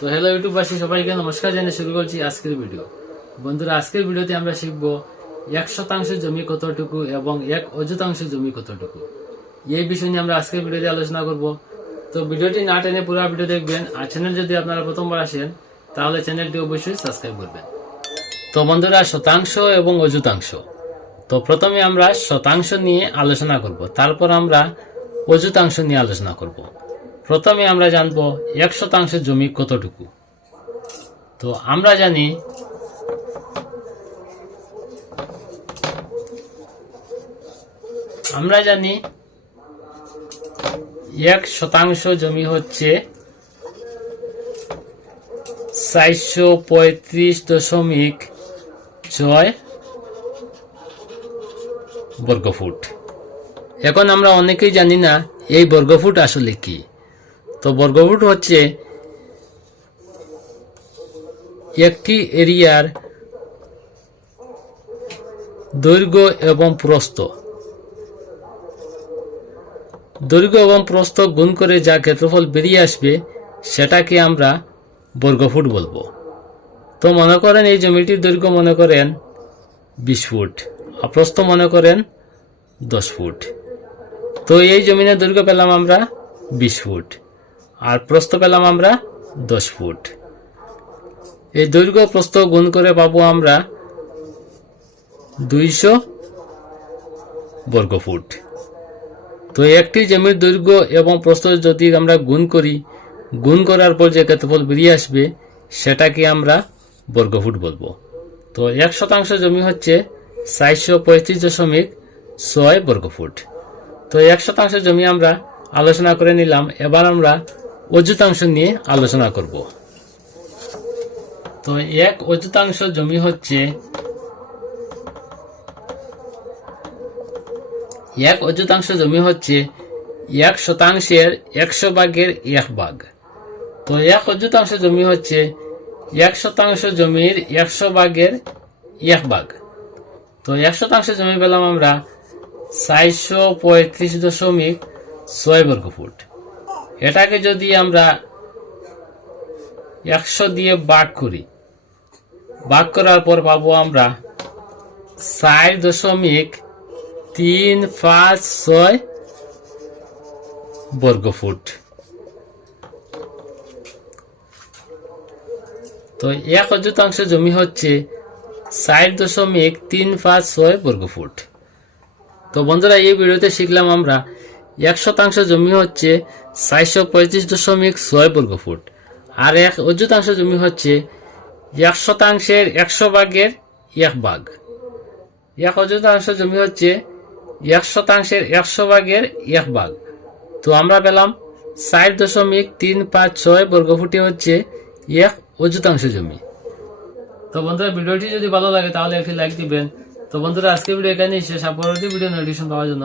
তো hello YouTube ইউটিউববাসী সবাইকে নমস্কার জানিয়ে শুরু করছি আজকের ভিডিও বন্ধুরা, আজকের ভিডিওতে আমরা শিখব এক শতাংশ জমি কতটুকু এবং এক অযুতাংশ জমি কতটুকু। এই বিষয় নিয়ে আমরা আজকের ভিডিওতে আলোচনা করব। তো ভিডিওটি না টেনে পুরো ভিডিও দেখবেন, আর চ্যানেল যদি আপনারা প্রথমবার আসেন, তাহলে চ্যানেলটি অবশ্যই সাবস্ক্রাইব করবেন। তো বন্ধুরা, শতাংশ এবং অযুতাংশ তো প্রথমে আমরা শতাংশ নিয়ে আলোচনা করব, তারপর আমরা অযুতাংশ নিয়ে আলোচনা করব। প্রথমে আমরা জানব এক শতাংশ জমি কতটুকু। তো আমরা জানি আমরা জানি এক শতাংশ জমি হচ্ছে চারশো পঁয়ত্রিশ দশমিক ছয় বর্গফুট। এখন আমরা অনেকেই জানি না এই বর্গফুট আসলে কি। তো বর্গফুট হচ্ছে একটি এরিয়ার দৈর্ঘ্য এবং প্রস্থ। দৈর্ঘ্য এবং প্রস্থ গুণ করে যা ক্ষেত্রফল বেরিয়ে আসবে, সেটাকে আমরা বর্গফুট বলব। তো মনে করেন এই জমিটির দৈর্ঘ্য মনে করেন বিশ ফুট, আর প্রস্থ মনে করেন দশ ফুট। তো এই জমিনের দৈর্ঘ্য পেলাম আমরা বিশ ফুট। আর প্রস্থ পেলাম আমরা দশ ফুট। এই দৈর্ঘ্য প্রস্থ গুণ করে পাবো আমরা দুইশো বর্গফুট। তো একটি জমির দৈর্ঘ্য এবং প্রস্থ যদি আমরা গুণ করি, গুণ করার পর যে ক্ষেত্রফল বেরিয়ে আসবে, সেটাকে আমরা বর্গফুট বলব। তো এক শতাংশ জমি হচ্ছে চারশো পঁয়ত্রিশ দশমিক ছয় বর্গফুট। তো এক শতাংশ জমি আমরা আলোচনা করে নিলাম। এবার আমরা অযুতাংশ নিয়ে আলোচনা করব। তো এক অযুতাংশ জমি হচ্ছে এক অযুতাংশ জমি হচ্ছে এক শতাংশের একশো ভাগের এক ভাগ। তো এক অযুতাংশ জমি হচ্ছে এক শতাংশ জমির একশো ভাগের এক ভাগ। তো এক শতাংশ জমি পেলাম আমরা চারশো পঁয়ত্রিশ দশমিক ছয় বর্গ ফুট। এটাকে যদি আমরা একশো দিয়ে ভাগ করি, ভাগ করার পর পাবো আমরা চার দশমিক তিন পাঁচ ছয় বর্গ ফুট তো এক অযুতাংশ জমি হচ্ছে চার দশমিক তিন পাঁচ ছয় বর্গ ফুট তো বন্ধুরা, এই ভিডিওতে শিখলাম আমরা এক শতাংশ জমি হচ্ছে চারশো পঁয়ত্রিশ দশমিক ছয় বর্গ ফুট, আর এক অযুতাংশ জমি হচ্ছে এক শতাংশের একশো ভাগের এক ভাগ। এক অযুতাংশ জমি হচ্ছে এক শতাংশের একশো ভাগের এক ভাগ। তো আমরা পেলাম ষাট দশমিক তিন পাঁচ ছয় বর্গফুটে হচ্ছে এক অযুতাংশ জমি। তো বন্ধুরা, ভিডিওটি যদি ভালো লাগে তাহলে একটি লাইক দিবেন। তো বন্ধুরা আজকে ভিডিও এখানেই শেষ। পরবর্তী ভিডিও নোটিফিকেশন পাওয়ার জন্য